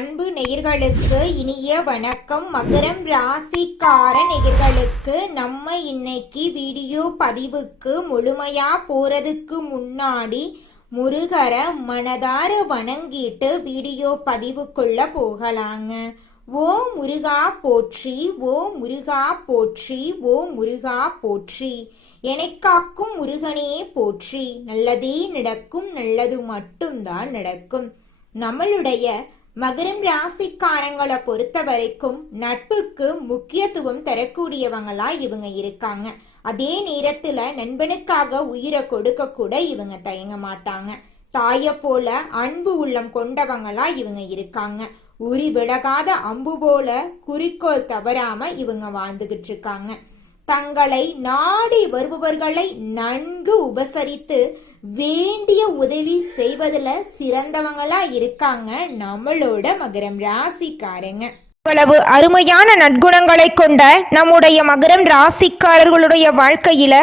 அன்பு நேயர்களுக்கு இனிய வணக்கம். மகரம் ராசிக்கார நேயர்களுக்கு நம்ம இன்னைக்கு வீடியோ பதிவுக்கு முழுமையா போறதுக்கு முன்னாடி முருகர மனதார வணங்கிட்டு வீடியோ பதிவுக்குள்ள போகலாங்க. ஓ முருகா போற்றி, ஓ முருகா போற்றி, ஓ முருகா போற்றி. எனக்காக்கும் முருகனே போற்றி. நல்லதே நடக்கும், நல்லது மட்டும்தான் நடக்கும். நம்மளுடைய மகரம் ராசிக்காரங்களை பொறுத்த வரைக்கும் நட்புக்கு முக்கியத்துவம் தரக்கூடியவங்களா இவங்க இருக்காங்க. அதே நேரத்துல நண்பனுக்காக உயிரை கொடுக்க கூட இவங்க தயங்க மாட்டாங்க. தாய போல அன்பு உள்ளம் கொண்டவங்களா இவங்க இருக்காங்க. உரி விலகாத அம்பு போல குறிக்கோள் தவறாம இவங்க வாழ்ந்துகிட்டு இருக்காங்க. தங்களை நாடி வருபவர்களை நன்கு உபசரித்து வேண்டிய உதவி செய்வதுல சிறந்தவங்களா இருக்காங்க நம்மளோட மகரம் ராசிக்காரங்க. இவ்வளவு அருமையான நற்குணங்களை கொண்ட நம்முடைய மகரம் ராசிக்காரர்களுடைய வாழ்க்கையில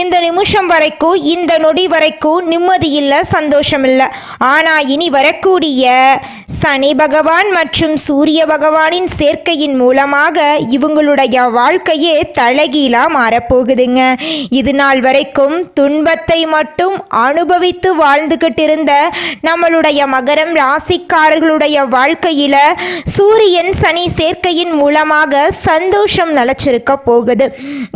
இந்த நிமிஷம் வரைக்கும், இந்த நொடி வரைக்கும் நிம்மதி இல்லை, சந்தோஷம் இல்லை. ஆனா இனி வரக்கூடிய சனி பகவான் மற்றும் சூரிய பகவானின் சேர்க்கையின் மூலமாக இவங்களுடைய வாழ்க்கையே தலைகீழா மாறப்போகுதுங்க. இது நாள் வரைக்கும் துன்பத்தை மட்டும் அனுபவித்து வாழ்ந்துகிட்டு இருந்த நம்மளுடைய மகரம் ராசிக்காரர்களுடைய வாழ்க்கையில சூரியன் சனி சேர்க்கையின் மூலமாக சந்தோஷம் நிலச்சிருக்க போகுது.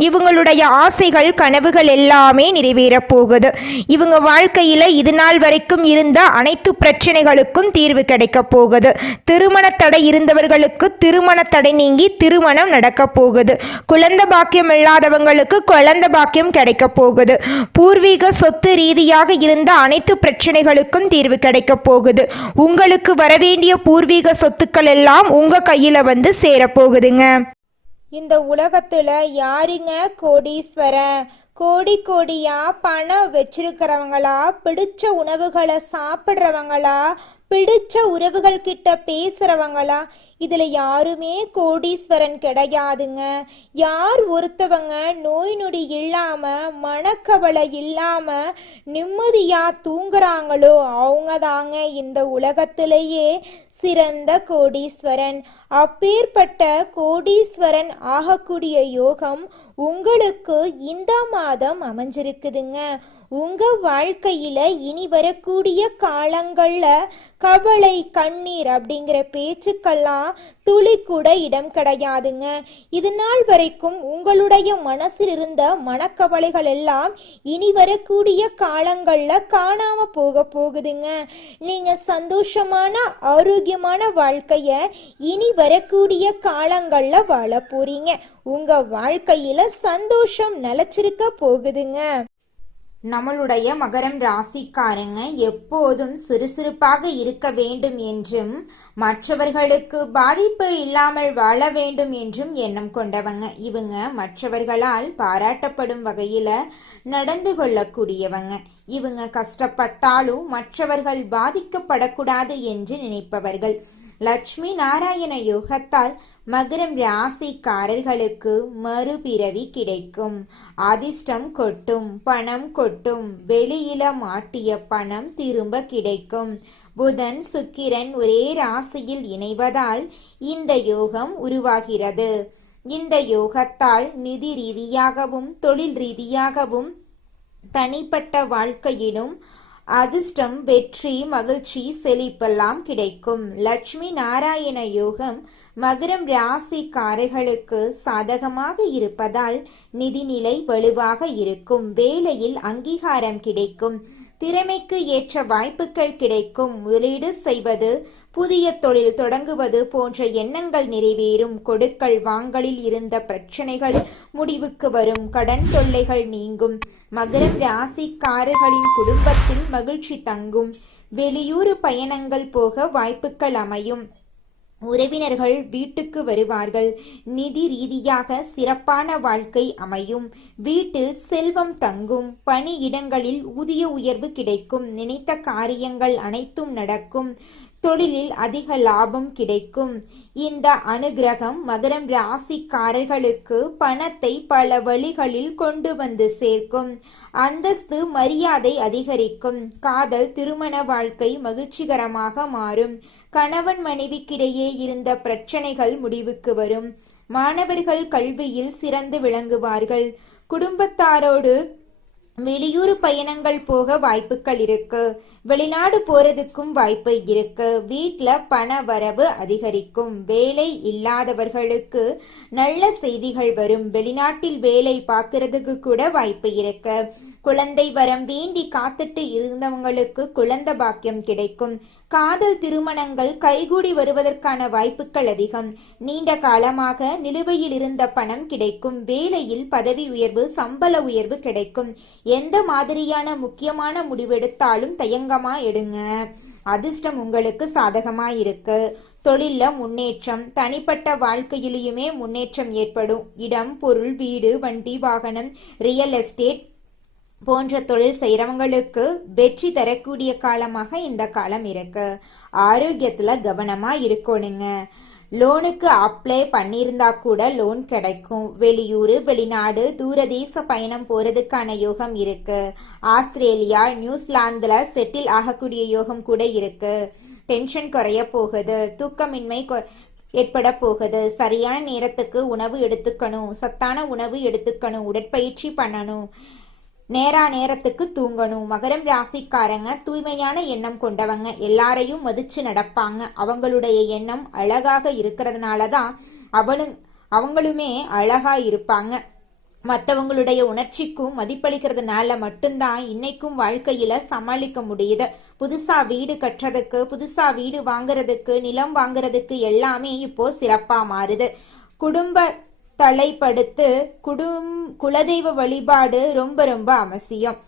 இவங்களுடைய ஆசைகள் கனவுகள் எல்லாமே நிறைவேற போகுது. இவங்க வாழ்க்கையில இது நாள் வரைக்கும் இருந்த அனைத்து பிரச்சனைகளுக்கும் தீர்வு கிடைக்க போகுது. திருமண தடை இருந்தவர்களுக்கு திருமண தடை நீங்கி திருமணம் நடக்க போகுது. குழந்தை பாக்கியம் இல்லாதவங்களுக்கு குழந்தை பாக்கியம் கிடைக்க போகுது. பூர்வீக சொத்து ரீதியாக இருந்த அனைத்து பிரச்சனைகளுக்கும் தீர்வு கிடைக்க போகுது. உங்களுக்கு வரவேண்டிய பூர்வீக சொத்துக்கள் எல்லாம் உங்க கையில வந்து சேரப்போகுதுங்க. இந்த உலகத்துல யாருங்க கோடீஸ்வரன்? கோடி கோடியா பணம் வச்சிருக்கிறவங்களா, பிடிச்ச உணவுகளை சாப்பிட்றவங்களா, பிடிச்ச உறவுகள் கிட்ட பேசுறவங்களா? இதுல யாருமே கோடீஸ்வரன் கிடையாதுங்க. யார் ஒருத்தவங்க நோய் நொடி இல்லாம மனக்கவலை இல்லாம நிம்மதியா தூங்குறாங்களோ அவங்க தாங்க இந்த உலகத்திலேயே சிறந்த கோடீஸ்வரன். அப்பேற்பட்ட கோடீஸ்வரன் ஆகக்கூடிய யோகம் உங்களுக்கு இந்த மாதம் அமைஞ்சிருக்குதுங்க. உங்க வாழ்க்கையில இனி வரக்கூடிய காலங்கள்ல கவலை கண்ணீர் அப்படிங்கிற பேச்சுக்கெல்லாம் துளி கூட இடம் கிடையாதுங்க. இது நாள் வரைக்கும் உங்களுடைய மனசில் இருந்த மனக்கவலைகள் எல்லாம் இனி வரக்கூடிய காலங்கள்ல காணாம போகுதுங்க. நீங்க சந்தோஷமான ஆரோக்கியமான வாழ்க்கைய இனி வரக்கூடிய காலங்கள்ல வாழ போறீங்க. உங்க வாழ்க்கையில சந்தோஷம் நிலைச்சிருக்க போகுதுங்க. நம்மளுடைய மகரம் ராசிக்காரங்க எப்போதும் சுறுசுறுப்பாக இருக்க வேண்டும் என்றும் மற்றவர்களுக்கு பாதிப்பு இல்லாமல் வாழ வேண்டும் என்றும் எண்ணம் கொண்டவங்க. இவங்க மற்றவர்களால் பாராட்டப்படும் வகையில நடந்து கொள்ளக்கூடியவங்க. இவங்க கஷ்டப்பட்டாலும் மற்றவர்கள் பாதிக்கப்படக்கூடாது என்று நினைப்பவர்கள். லட்சுமி நாராயண யோகத்தால் மகரம் ராசிக்காரர்களுக்கு மறுபிறவி கிடைக்கும். அதிர்ஷ்டம் கொட்டும், பணம் கொட்டும். வெளியில மாட்டிய பணம் திரும்ப கிடைக்கும். புதன் சுக்கிரன் ஒரே ராசியில் இணைவதால் இந்த யோகம் உருவாகிறது. இந்த யோகத்தால் நிதி ரீதியாகவும் தொழில் ரீதியாகவும் தனிப்பட்ட வாழ்க்கையிலும் அதிர்ஷ்டம், வெற்றி, மகிழ்ச்சி, செழிப்பெல்லாம் கிடைக்கும். லட்சுமி நாராயண யோகம் மகரம் ராசிக்காரர்களுக்கு சாதகமாக இருப்பதால் நிதிநிலை வலுவாக இருக்கும். வேலையில் அங்கீகாரம் கிடைக்கும். திறமைக்கு ஏற்ற வாய்ப்புகள் கிடைக்கும். முதலீடு செய்வது, புதிய தொழில் தொடங்குவது போன்ற எண்ணங்கள் நிறைவேறும். கொடுக்கல் வாங்கலில் இருந்த பிரச்சனைகள் முடிவுக்கு வரும். கடன் தொல்லைகள் நீங்கும். மகரம் ராசிக்காரர்களின் குடும்பத்தில் மகிழ்ச்சி தங்கும். வெளியூர் பயணங்கள் போக வாய்ப்புகள் அமையும். உறவினர்கள் வீட்டுக்கு வருவார்கள். நிதி ரீதியாக சிறப்பான வாழ்க்கை அமையும். வீட்டில் செல்வம் தங்கும். பணியிடங்களில் ஊதிய உயர்வு கிடைக்கும். நினைத்த காரியங்கள் அனைத்தும் நடக்கும். தொழிலில் அதிக லாபம் கிடைக்கும். இந்த அனுகிரகம் மகரம் ராசிக்காரர்களுக்கு பணத்தை பல வழிகளில் கொண்டு வந்து சேர்க்கும். அந்தஸ்து, மரியாதை அதிகரிக்கும். காதல், திருமண வாழ்க்கை மகிழ்ச்சிகரமாக மாறும். கணவன் மனைவிக்கிடையே இருந்த பிரச்சனைகள் முடிவுக்கு வரும். மாணவர்கள் கல்வியில் சிறந்து விளங்குவார்கள். குடும்பத்தாரோடு வெளியூர் பயணங்கள் போக வாய்ப்புகள் இருக்கு. வெளிநாடு போறதுக்கும் வாய்ப்பு இருக்கு. வீட்ல பண வரவு அதிகரிக்கும். வேலை இல்லாதவர்களுக்கு நல்ல செய்திகள் வரும். வெளிநாட்டில் வேலை பார்க்கறதுக்கு கூட வாய்ப்பு இருக்கு. குழந்தை வரம் வேண்டி காத்துட்டு இருந்தவங்களுக்கு குழந்தை பாக்கியம் கிடைக்கும். காதல் திருமணங்கள் கைகூடி வருவதற்கான வாய்ப்புகள் அதிகம். நீண்ட காலமாக நிலுவையில் இருந்த பணம் கிடைக்கும். வேலையில் பதவி உயர்வு, சம்பள உயர்வு கிடைக்கும். எந்த மாதிரியான முக்கியமான முடிவெடுத்தாலும் தயங்கமா எடுங்க. அதிர்ஷ்டம் உங்களுக்கு சாதகமா இருக்கு. தொழில்ல முன்னேற்றம், தனிப்பட்ட வாழ்க்கையிலுமே முன்னேற்றம் ஏற்படும். இடம், பொருள், வீடு, வண்டி, வாகனம், ரியல் எஸ்டேட் போன்ற தொழில் செய்யறவங்களுக்கு வெற்றி தரக்கூடிய காலமாக இந்த காலம் இருக்கு. ஆரோக்கியத்துல கவனமா இருக்கணுங்க. லோனுக்கு அப்ளை பண்ணியிருந்தா கூட லோன் கிடைக்கும். வெளியூர், வெளிநாடு, தூரதேச பயணம் போறதுக்கான யோகம் இருக்கு. ஆஸ்திரேலியா, நியூசிலாந்துல செட்டில் ஆகக்கூடிய யோகம் கூட இருக்கு. டென்ஷன் குறைய போகுது. தூக்கமின்மை ஏற்பட போகுது. சரியான நேரத்துக்கு உணவு எடுத்துக்கணும். சத்தான உணவு எடுத்துக்கணும். உடற்பயிற்சி பண்ணணும். நேரத்துக்கு தூங்கணும். மகரம் ராசிக்காரங்க தூய்மையான எண்ணம் கொண்டவங்க. எல்லாரையும் மதிச்சு நடப்பாங்க. அவங்களுடைய எண்ணம் அழகாக இருக்கிறதுனால தான் அவங்களுமே அழகா இருப்பாங்க. மற்றவங்களுடைய உணர்ச்சிக்கும் மதிப்பளிக்கிறதுனால மட்டும்தான் இன்னைக்கும் வாழ்க்கையில சமாளிக்க முடியுது. புதுசா வீடு கட்டுறதுக்கு, புதுசா வீடு வாங்குறதுக்கு, நிலம் வாங்குறதுக்கு எல்லாமே இப்போ சிறப்பா மாறுது. குடும்ப தலைப்படுத்து குலதெய்வ வழிபாடு ரொம்ப ரொம்ப அவசியம்.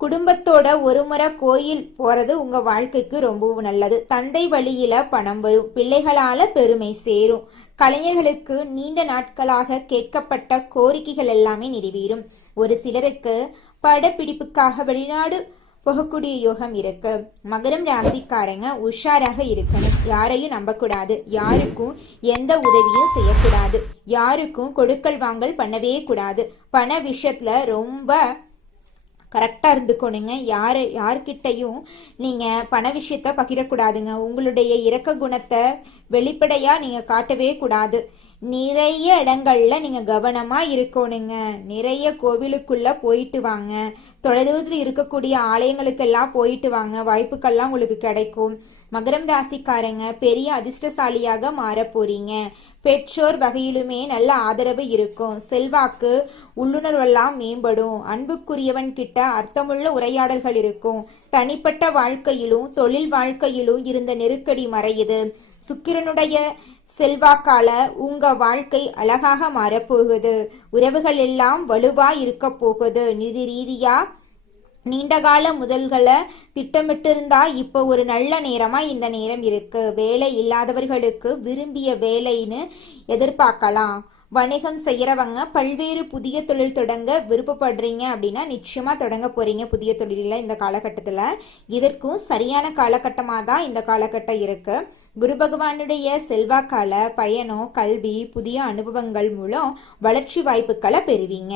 குடும்பத்தோட ஒரு முறை கோயில் போறது உங்க வாழ்க்கைக்கு ரொம்பவும் நல்லது. தந்தை வழியில பணம் வரும். பிள்ளைகளால பெருமை சேரும். கலைஞர்களுக்கு நீண்ட நாட்களாக கேட்கப்பட்ட கோரிக்கைகள் எல்லாமே நிறைவேறும். ஒரு சிலருக்கு படப்பிடிப்புக்காக வெளிநாடு போகக்கூடிய யோகம் இருக்கு. மகரம் ராசிக்காரங்க உஷாராக இருக்கணும். யாரையும் நம்பக்கூடாது. யாருக்கும் எந்த உதவியும் செய்யக்கூடாது. யாருக்கும் கொடுக்கல் வாங்கல் பண்ணவே கூடாது. பண விஷயத்துல ரொம்ப கரெக்டாக இருந்துக்கணுங்க. யார்கிட்டையும் நீங்கள் பண விஷயத்த பகிரக்கூடாதுங்க. உங்களுடைய இரக்க குணத்தை வெளிப்படையாக நீங்கள் காட்டவே கூடாது. நிறைய இடங்கள்ல நீங்க கவனமா இருக்கணுங்க. நிறைய கோவிலுக்குள்ள போயிட்டு வாங்க. தொலைதூரத்தில் இருக்கக்கூடிய ஆலயங்களுக்கெல்லாம் போயிட்டு வாங்க. வாய்ப்புகள்லாம் உங்களுக்கு கிடைக்கும். மகரம் ராசிக்காரங்க பெரிய அதிர்ஷ்டசாலியாக மாற போறீங்க. பெற்றோர் வகையிலுமே நல்ல ஆதரவு இருக்கும். செல்வாக்கு, உள்ளுணர்வெல்லாம் மேம்படும். அன்புக்குரியவன் கிட்ட அர்த்தமுள்ள உரையாடல்கள் இருக்கும். தனிப்பட்ட வாழ்க்கையிலும் தொழில் வாழ்க்கையிலும் இருந்த நெருக்கடி மறையுது. சுக்கிரனுடைய செல்வாக்கால உங்க வாழ்க்கை அழகாக மாறப்போகுது. உறவுகள் எல்லாம் வலுவா இருக்க போகுது. நிதி ரீதியா நீண்டகால முதல்களை திட்டமிட்டிருந்தா இப்போ ஒரு நல்ல நேரமா இந்த நேரம் இருக்கு. வேலை இல்லாதவர்களுக்கு விரும்பிய வேலைன்னு எதிர்பார்க்கலாம். வணிகம் செய்யறவங்க பல்வேறு புதிய தொழில் தொடங்க விருப்பப்படுறீங்க அப்படின்னா நிச்சயமா தொடங்க போறீங்க புதிய தொழில இந்த காலகட்டத்துல. இதற்கும் சரியான காலகட்டமா தான் இந்த காலகட்டம் இருக்கு. குரு பகவானுடைய செல்வாக்கால பயணம், கல்வி, புதிய அனுபவங்கள் மூலம் வளர்ச்சி வாய்ப்புகளை பெறுவீங்க.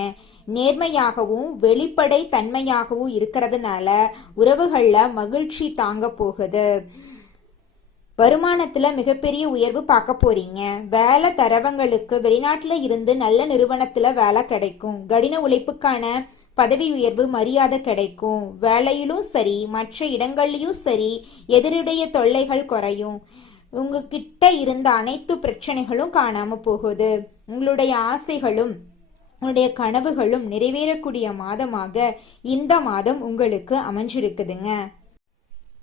நேர்மையாகவும் வெளிப்படை தன்மையாகவும் இருக்கிறதுனால உறவுகள்ல மகிழ்ச்சி தாங்க போகுது. வருமானத்துல மிகப்பெரிய உயர்வு பார்க்க போறீங்க. வேலை தரவங்களுக்கு வெளிநாட்டுல இருந்து நல்ல நிறுவனத்துல வேலை கிடைக்கும். கடின உழைப்புக்கான பதவி உயர்வு, மரியாதை கிடைக்கும். வேலையிலும் சரி மற்ற இடங்கள்லயும் சரி எதிரிடைய தொல்லைகள் குறையும். உங்ககிட்ட இருந்த அனைத்து பிரச்சனைகளும் காணாம போகுது. உங்களுடைய ஆசைகளும் உங்களுடைய கனவுகளும் நிறைவேறக்கூடிய மாதமாக இந்த மாதம் உங்களுக்கு அமைஞ்சிருக்குதுங்க.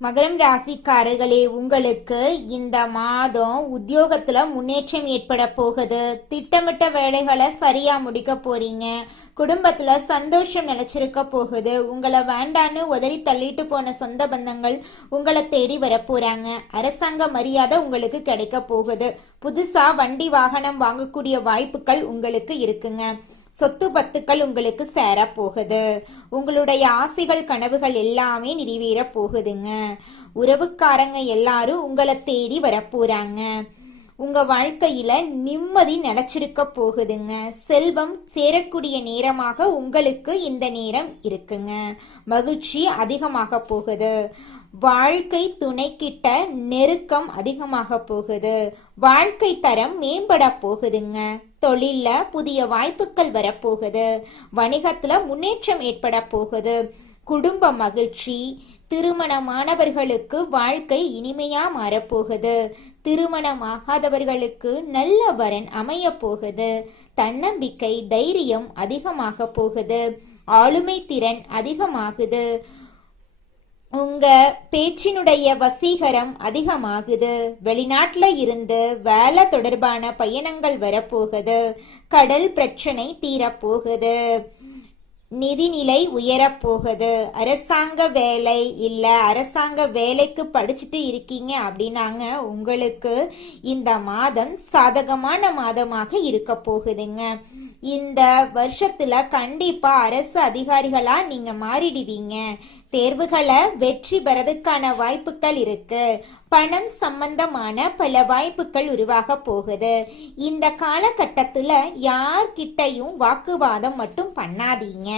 மகரம் ராசிக்காரர்களே, உங்களுக்கு இந்த மாதம் உத்தியோகத்துல முன்னேற்றம் ஏற்பட போகுது. திட்டமிட்ட வேலைகளை சரியா முடிக்க போறீங்க. குடும்பத்துல சந்தோஷம் நிலைச்சிருக்க போகுது. உங்களை வேண்டான்னு உதறி தள்ளிட்டு போன சொந்த பந்தங்கள் உங்களை தேடி வரப்போறாங்க. அரசாங்க மரியாதை உங்களுக்கு கிடைக்க போகுது. புதுசா வண்டி வாகனம் வாங்கக்கூடிய வாய்ப்புகள் உங்களுக்கு இருக்குங்க. சொத்து பத்துக்கள் உங்களுக்கு சேர போகுது. உங்களுடைய ஆசைகள், கனவுகள் எல்லாமே நிறைவேற போகுதுங்க. உறவுக்காரங்க எல்லாரும் உங்களை தேடி வரப்போறாங்க. உங்க வாழ்க்கையில நிம்மதி நிலைச்சிருக்க போகுதுங்க. செல்வம் சேரக்கூடிய நேரமாக உங்களுக்கு இந்த நேரம் இருக்குங்க. மகிழ்ச்சி அதிகமாக போகுது. வாழ்க்கை துணைக்கிட்ட நெருக்கம் அதிகமாக போகுது. வாழ்க்கை தரம் மேம்பட போகுதுங்க. தொழில்ல புதிய வாய்ப்புகள் வரப்போகுது. வணிகத்துல முன்னேற்றம் ஏற்பட போகுது. குடும்ப மகிழ்ச்சி. திருமணமானவர்களுக்கு வாழ்க்கை இனிமையா மாறப்போகுது. திருமணமாகாதவர்களுக்கு நல்ல வரன் அமைய போகுது. தன்னம்பிக்கை தைரியம் அதிகமாக போகுது. ஆளுமை திறன் அதிகமாகுது. உங்க பேச்சினுடைய வசீகரம் அதிகமாகுது. வெளிநாட்டுல இருந்து வேலை தொடர்பான பயணங்கள் வரப்போகுது. கடல் பிரச்சனை தீரப்போகுது. நிதிநிலை உயரப்போகுது. அரசாங்க வேலை இல்லை, அரசாங்க வேலைக்கு படிச்சுட்டு இருக்கீங்க அப்படின்னாங்க உங்களுக்கு இந்த மாதம் சாதகமான மாதமாக இருக்க போகுதுங்க. இந்த வருஷத்துல கண்டிப்பா அரசு அதிகாரிகளா நீங்க மாறிடுவீங்க. தேர்வுகளை வெற்றி பெறதுக்கான வாய்ப்புகள் இருக்கு. பணம் சம்பந்தமான பல வாய்ப்புகள் உருவாக போகுது. இந்த காலகட்டத்துல யார்கிட்டையும் வாக்குவாதம் மட்டும் பண்ணாதீங்க.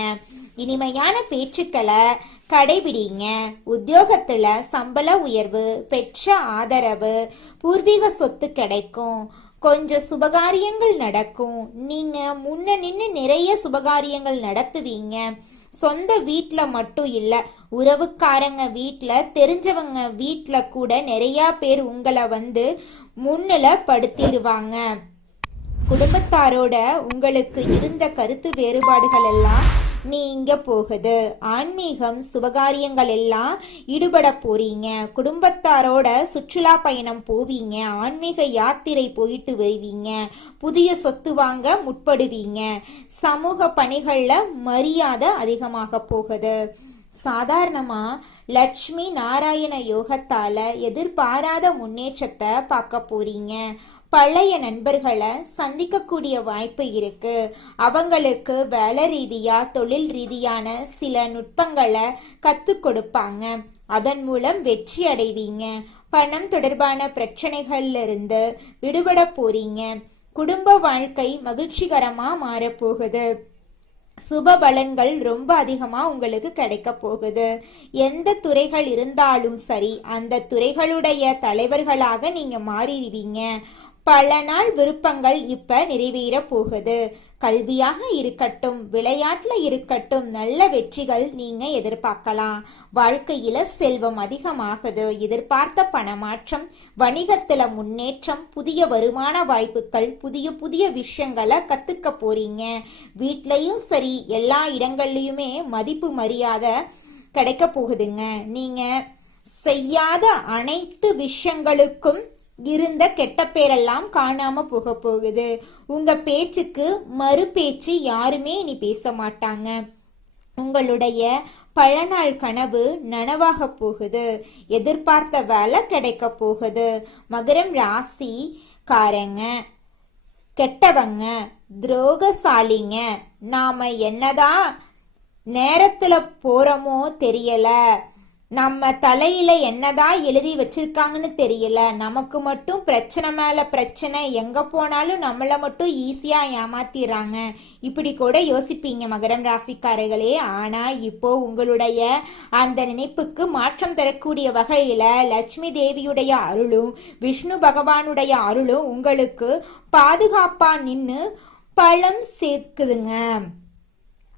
இனிமையான பேச்சுக்களை கடைபிடிங்க. உத்தியோகத்துல சம்பள உயர்வு, பெற்ற ஆதரவு, பூர்வீக சொத்து கிடைக்கும். கொஞ்சம் சுபகாரியங்கள் நடக்கும். நீங்க முன்ன நின்று நிறைய சுபகாரியங்கள் நடத்துவீங்க. சொந்த வீட்டுல மட்டும் இல்ல, உறவுக்காரங்க வீட்டுல, தெரிஞ்சவங்க வீட்டுல கூட நிறைய பேர் உங்களை முன்னில படுத்திடுவாங்க. குடும்பத்தாரோட உங்களுக்கு இருந்த கருத்து வேறுபாடுகள் எல்லாம் நீங்க போகுது. ஆன்மீகம் சுபகாரியங்கள் எல்லாம் ஈடுபட போறீங்க. குடும்பத்தாரோட சுற்றுலா பயணம் போவீங்க. ஆன்மீக யாத்திரை போயிட்டு வருவீங்க. புதிய சொத்து வாங்க முற்படுவீங்க. சமூக பணிகள்ல மரியாதை அதிகமாக போகுது. சாதாரணமா லட்சுமி நாராயண யோகத்தால எதிர்பாராத முன்னேற்றத்தை பார்க்க போறீங்க. பழைய நண்பர்களை சந்திக்கக்கூடிய வாய்ப்பு இருக்கு. அவங்களுக்கு வேலை ரீதியா தொழில் ரீதியான சில நுட்பங்களை கற்றுக் கொடுப்பாங்க. அதன் மூலம் வெற்றி அடைவீங்க. பணம் தொடர்பான பிரச்சனைகள்ல இருந்து விடுபட போறீங்க. குடும்ப வாழ்க்கை மகிழ்ச்சிகரமா மாறப்போகுது. சுப பலன்கள் ரொம்ப அதிகமா உங்களுக்கு கிடைக்க போகுது. எந்த துறைகள் இருந்தாலும் சரி, அந்த துறைகளுடைய தலைவர்களாக நீங்க மாறிடுவீங்க. பல நாள் விருப்பங்கள் இப்ப நிறைவேற போகுது. கல்வியாக இருக்கட்டும், விளையாட்டுல இருக்கட்டும், நல்ல வெற்றிகள் நீங்க எதிர்பார்க்கலாம். வாழ்க்கையில செல்வம் அதிகமாகுது. எதிர்பார்த்த பணமாற்றம், வணிகத்துல முன்னேற்றம், புதிய வருமான வாய்ப்புகள், புதிய புதிய விஷயங்களை கத்துக்க போறீங்க. வீட்லயும் சரி, எல்லா இடங்கள்லயுமே மதிப்பு மரியாதை கிடைக்க போகுதுங்க. நீங்க செய்யாத அனைத்து விஷயங்களுக்கும் இருந்த கெட்ட பேரெல்லாம் காணாம போக போகுது. உங்க பேச்சுக்கு மறு பேச்சு யாருமே இனி பேச மாட்டாங்க. உங்களுடைய பல நாள் கனவு நனவாக போகுது. எதிர்பார்த்த வேலை கிடைக்க போகுது. மகரம் ராசிக்காரங்க கெட்டவங்க, துரோகசாலிங்க, நாம என்னதான் நேரத்துல போறோமோ தெரியல, நம்ம தலையில என்னதான் எழுதி வச்சிருக்காங்கன்னு தெரியல, நமக்கு மட்டும் பிரச்சனை மேல பிரச்சனை, எங்க போனாலும் நம்மள மட்டும் ஈஸியா ஏமாத்திடுறாங்க, இப்படி கூட யோசிப்பீங்க மகரம் ராசிக்காரர்களே. ஆனா இப்போ உங்களுடைய அந்த நினைப்புக்கு மாற்றம் தரக்கூடிய வகையில லட்சுமி தேவியுடைய அருளும் விஷ்ணு பகவானுடைய அருளும் உங்களுக்கு பாதுகாப்பா நின்று பலம் சேர்க்குதுங்க.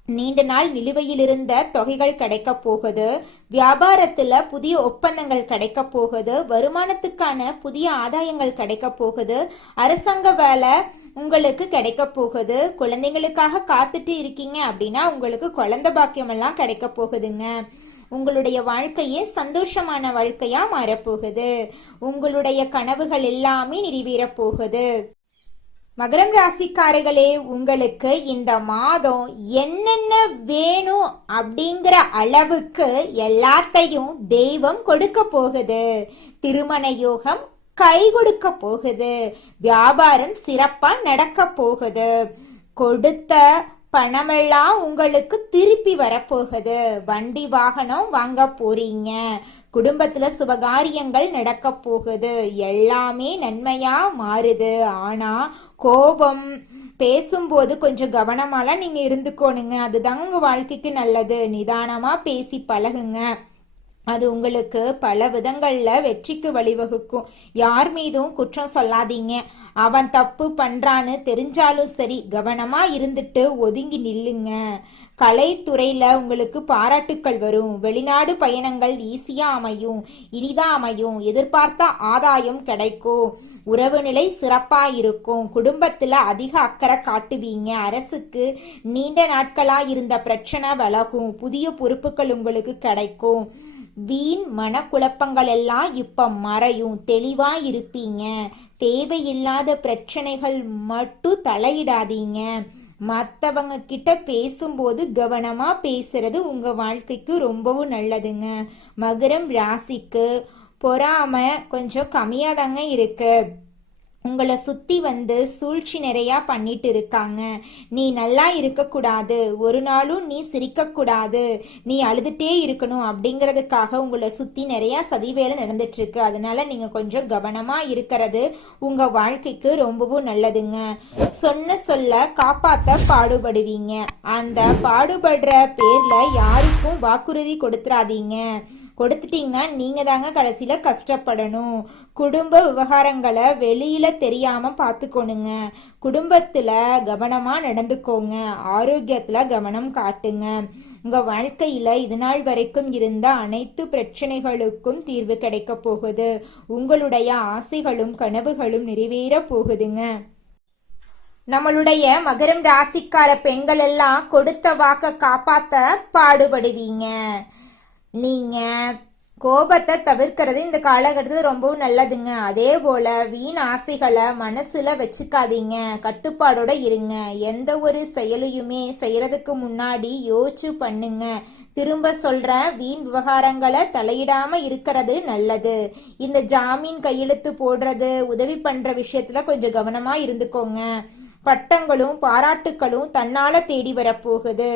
நீண்ட நாள் நிலுவையில் இருந்த தொகைகள் கிடைக்க போகுது. வியாபாரத்துல புதிய ஒப்பந்தங்கள் கிடைக்க போகுது. வருமானத்துக்கான புதிய ஆதாயங்கள் கிடைக்க போகுது. அரசாங்க வேலை உங்களுக்கு கிடைக்க போகுது. குழந்தைங்களுக்காக காத்துட்டு இருக்கீங்க அப்படின்னா உங்களுக்கு குழந்தை பாக்கியம் எல்லாம் கிடைக்க போகுதுங்க. உங்களுடைய வாழ்க்கையே சந்தோஷமான வாழ்க்கையா மாறப்போகுது. உங்களுடைய கனவுகள் எல்லாமே நிறைவேற போகுது. மகரம் ராசிக்காரர்களே, உங்களுக்கு இந்த மாதம் என்னென்ன வேணும் அப்படிங்கிற அளவுக்கு எல்லாத்தையும் தெய்வம் கொடுக்க போகுது. திருமண யோகம் கை கொடுக்க போகுது. வியாபாரம் சிறப்பா நடக்க போகுது. கொடுத்த பணமெல்லாம் உங்களுக்கு திருப்பி வரப்போகுது. வண்டி வாகனம் வாங்க போறீங்க. குடும்பத்துல சுபகாரியங்கள் நடக்க போகுது. எல்லாமே நன்மையா மாறுது. ஆனா கோபம் பேசும்போது கொஞ்சம் கவனமாலாம் நீங்க இருந்துக்கோணுங்க. அதுதாங்க உங்க வாழ்க்கைக்கு நல்லது. நிதானமா பேசி பழகுங்க. அது உங்களுக்கு பல விதங்களில் வெற்றிக்கு வழிவகுக்கும். யார் மீதும் குற்றம் சொல்லாதீங்க. அவன் தப்பு பண்ணுறான்னு தெரிஞ்சாலும் சரி, கவனமாக இருந்துட்டு ஒதுங்கி நில்லுங்க. கலைத்துறையில் உங்களுக்கு பாராட்டுக்கள் வரும். வெளிநாடு பயணங்கள் ஈஸியாக அமையும், இனிதாக அமையும். எதிர்பார்த்த ஆதாயம் கிடைக்கும். உறவு நிலை சிறப்பாக இருக்கும். குடும்பத்தில் அதிக அக்கறை காட்டுவீங்க. அரசுக்கு நீண்ட நாட்களாக இருந்த பிரச்சனை விலகும். புதிய பொறுப்புகள் உங்களுக்கு கிடைக்கும். வீண் மனக்குழப்பங்கள் எல்லாம் இப்ப மறையும். தெளிவா இருப்பீங்க. தேவையில்லாத பிரச்சனைகள் மட்டும் தலையிடாதீங்க. மற்றவங்க கிட்ட பேசும்போது கவனமா பேசுறது உங்க வாழ்க்கைக்கு ரொம்பவும் நல்லதுங்க. மகரம் ராசிக்கு பொறாமை கொஞ்சம் கம்மியா தாங்க இருக்கு. உங்களை சுற்றி சூழ்ச்சி நிறையா பண்ணிட்டு இருக்காங்க. நீ நல்லா இருக்கக்கூடாது, ஒரு நாளும் நீ சிரிக்கக்கூடாது, நீ அழுதுகிட்டே இருக்கணும் அப்படிங்கிறதுக்காக உங்களை சுற்றி நிறையா சதிவேலை நடந்துட்டுருக்கு. அதனால நீங்கள் கொஞ்சம் கவனமாக இருக்கிறது உங்கள் வாழ்க்கைக்கு ரொம்பவும் நல்லதுங்க. சொன்ன சொல்ல காப்பாற்ற பாடுபடுவீங்க. அந்த பாடுபடுற பேரில் யாருக்கும் வாக்குறுதி கொடுத்துடாதீங்க. கொடுத்துட்டீங்கன்னா நீங்கள் தாங்க கடைசியில் கஷ்டப்படணும். குடும்ப விவகாரங்களை வெளியில் தெரியாமல் பார்த்துக்கணுங்க. குடும்பத்தில் கவனமாக நடந்துக்கோங்க. ஆரோக்கியத்தில் கவனம் காட்டுங்க. உங்கள் வாழ்க்கையில் இது நாள் வரைக்கும் இருந்த அனைத்து பிரச்சனைகளுக்கும் தீர்வு கிடைக்க போகுது. உங்களுடைய ஆசைகளும் கனவுகளும் நிறைவேற போகுதுங்க. நம்மளுடைய மகரம் ராசிக்கார பெண்கள் எல்லாம் கொடுத்த வாக்க காப்பாற்ற பாடுபடுவீங்க. நீங்கள் கோபத்தை தவிர்க்கிறது இந்த காலகட்டத்தில் ரொம்பவும் நல்லதுங்க. அதே போல் வீண் ஆசைகளை மனசில் வச்சுக்காதீங்க. கட்டுப்பாடோடு இருங்க. எந்த ஒரு செயலையுமே செய்கிறதுக்கு முன்னாடி யோசிச்சு பண்ணுங்க. திரும்ப சொல்கிற வீண் விவகாரங்களை தலையிடாமல் இருக்கிறது நல்லது. இந்த ஜாமீன் கையெழுத்து போடுறது, உதவி பண்ணுற விஷயத்தில் கொஞ்சம் கவனமாக இருந்துக்கோங்க. பட்டங்களும் பாராட்டுக்களும் தன்னால தேடி வரப்போகுது.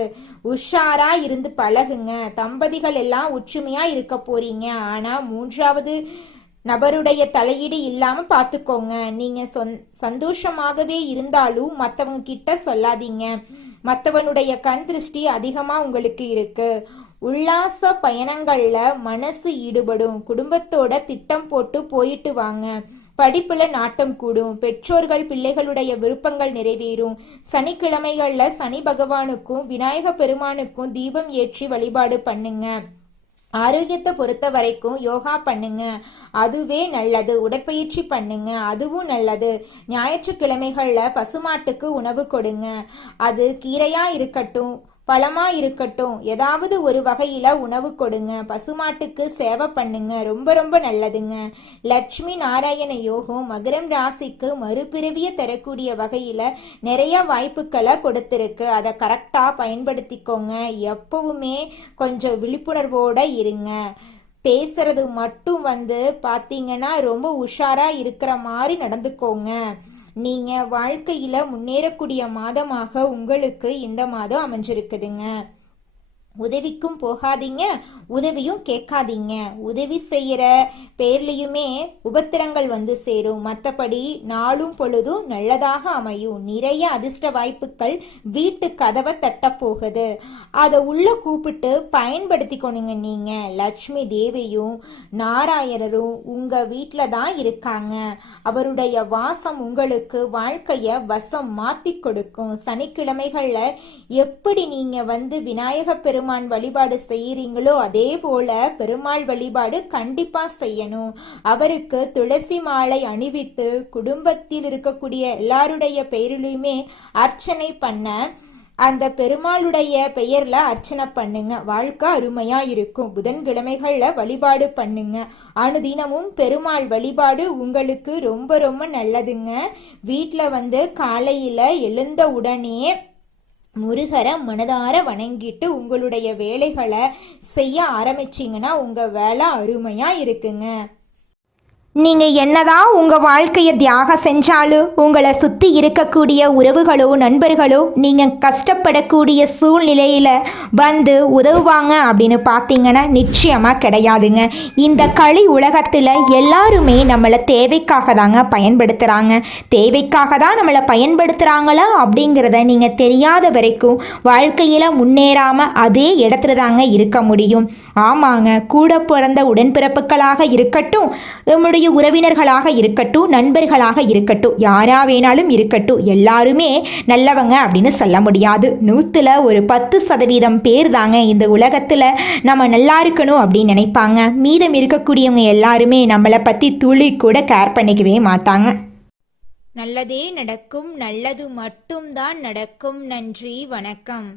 உஷாரா இருந்து பழகுங்க. தம்பதிகள் எல்லாம் ஒற்றுமையா இருக்க போறீங்க. ஆனா மூன்றாவது நபருடைய தலையீடு இல்லாம பார்த்துக்கோங்க. நீங்க சந்தோஷமாகவே இருந்தாலும் மற்றவங்க கிட்ட சொல்லாதீங்க. மற்றவனுடைய கண் திருஷ்டி அதிகமா உங்களுக்கு இருக்கு. உல்லாச பயணங்கள்ல மனசு ஈடுபடும். குடும்பத்தோட திட்டம் போட்டு போயிட்டு வாங்க. படிப்புல நாட்டம் கூடும். பெற்றோர்கள் பிள்ளைகளுடைய விருப்பங்கள் நிறைவேறும். சனிக்கிழமைகள்ல சனி பகவானுக்கும் விநாயக பெருமானுக்கும் தீபம் ஏற்றி வழிபாடு பண்ணுங்க. ஆரோக்கியத்தை பொறுத்த வரைக்கும் யோகா பண்ணுங்க, அதுவே நல்லது. உடற்பயிற்சி பண்ணுங்க, அதுவும் நல்லது. ஞாயிற்றுக்கிழமைகள்ல பசுமாட்டுக்கு உணவு கொடுங்க. அது கீரையா இருக்கட்டும், பழமா இருக்கட்டும், ஏதாவது ஒரு வகையில உணவு கொடுங்க. பசுமாட்டுக்கு சேவை பண்ணுங்க, ரொம்ப ரொம்ப நல்லதுங்க. லட்சுமி நாராயண யோகம் மகரம் ராசிக்கு மறுபிறவிய தரக்கூடிய வகையில நிறைய வாய்ப்புகளை கொடுத்துருக்கு. அதை கரெக்டா பயன்படுத்திக்கோங்க. எப்பவுமே கொஞ்சம் விழிப்புணர்வோட இருங்க. பேசுறது மட்டும் பார்த்தீங்கன்னா ரொம்ப உஷாரா இருக்கிற மாதிரி நடந்துக்கோங்க. நீங்க வாழ்க்கையில முன்னேறக்கூடிய மாதமாக உங்களுக்கு இந்த மாதம் அமைஞ்சிருக்குதுங்க. உதவிக்கும் போகாதீங்க, உதவியும் கேட்காதீங்க. உதவி செய்கிற பேர்லையுமே உபத்திரங்கள் சேரும். மற்றபடி நாளும் பொழுதும் நல்லதாக அமையும். நிறைய அதிர்ஷ்ட வாய்ப்புகள் வீட்டு கதவை தட்ட போகுது. அதை உள்ள கூப்பிட்டு பயன்படுத்திக்கணுங்க. நீங்க லட்சுமி தேவியும் நாராயணரும் உங்க வீட்டில் தான் இருக்காங்க. அவருடைய வாசம் உங்களுக்கு வாழ்க்கைய வசம் மாத்தி கொடுக்கும். சனிக்கிழமைகள்ல எப்படி நீங்க விநாயக பெருமாள் வழிபாடு செய்யறீங்களோ அதே போல பெருமாள் வழிபாடு கண்டிப்பா செய்யணும். அவருக்கு துளசி மாலை அணிவித்து குடும்பத்தில் இருக்கக்கூடிய எல்லாருடைய பெயரிலுமே அர்ச்சனை பண்ண, அந்த பெருமாளுடைய பெயர்ல அர்ச்சனை பண்ணுங்க. வாழ்க்கை அருமையா இருக்கும். புதன்கிழமைகள்ல வழிபாடு பண்ணுங்க. அனுதினமும் பெருமாள் வழிபாடு உங்களுக்கு ரொம்ப ரொம்ப நல்லதுங்க. வீட்டில் காலையில எழுந்த உடனே முருகரை மனதார வணங்கிட்டு உங்களுடைய வேலைகளை செய்ய ஆரம்பிச்சிங்கன்னா உங்கள் வேலை அருமையாக இருக்குங்க. நீங்கள் என்னதான் உங்கள் வாழ்க்கையை தியாகம் செஞ்சாலும் உங்களை சுற்றி இருக்கக்கூடிய உறவுகளோ நண்பர்களோ நீங்கள் கஷ்டப்படக்கூடிய சூழ்நிலையில் உதவுவாங்க அப்படின்னு பார்த்தீங்கன்னா நிச்சயமாக கிடையாதுங்க. இந்த களி உலகத்தில் எல்லாருமே நம்மளை தேவைக்காக தாங்க பயன்படுத்துகிறாங்க. தேவைக்காக தான் நம்மளை பயன்படுத்துகிறாங்களா அப்படிங்கிறத நீங்கள் தெரியாத வரைக்கும் வாழ்க்கையில் முன்னேறாமல் அதே இடத்துல தாங்க இருக்க முடியும். ஆமாங்க, கூட பிறந்த உடன்பிறப்புகளாக இருக்கட்டும், நம்முடைய உறவினர்களாக இருக்கட்டும், நண்பர்களாக இருக்கட்டும், யாரா வேணாலும் இருக்கட்டும், எல்லாருமே நல்லவங்க அப்படின்னு சொல்ல முடியாது. 100ல் ஒரு 10% பேர் தாங்க இந்த உலகத்தில் நம்ம நல்லா இருக்கணும் அப்படின்னு நினைப்பாங்க. மீதம் இருக்கக்கூடியவங்க எல்லாருமே நம்மளை பற்றி துளி கூட கேர் பண்ணிக்கவே மாட்டாங்க. நல்லதே நடக்கும், நல்லது மட்டும்தான் நடக்கும். நன்றி, வணக்கம்.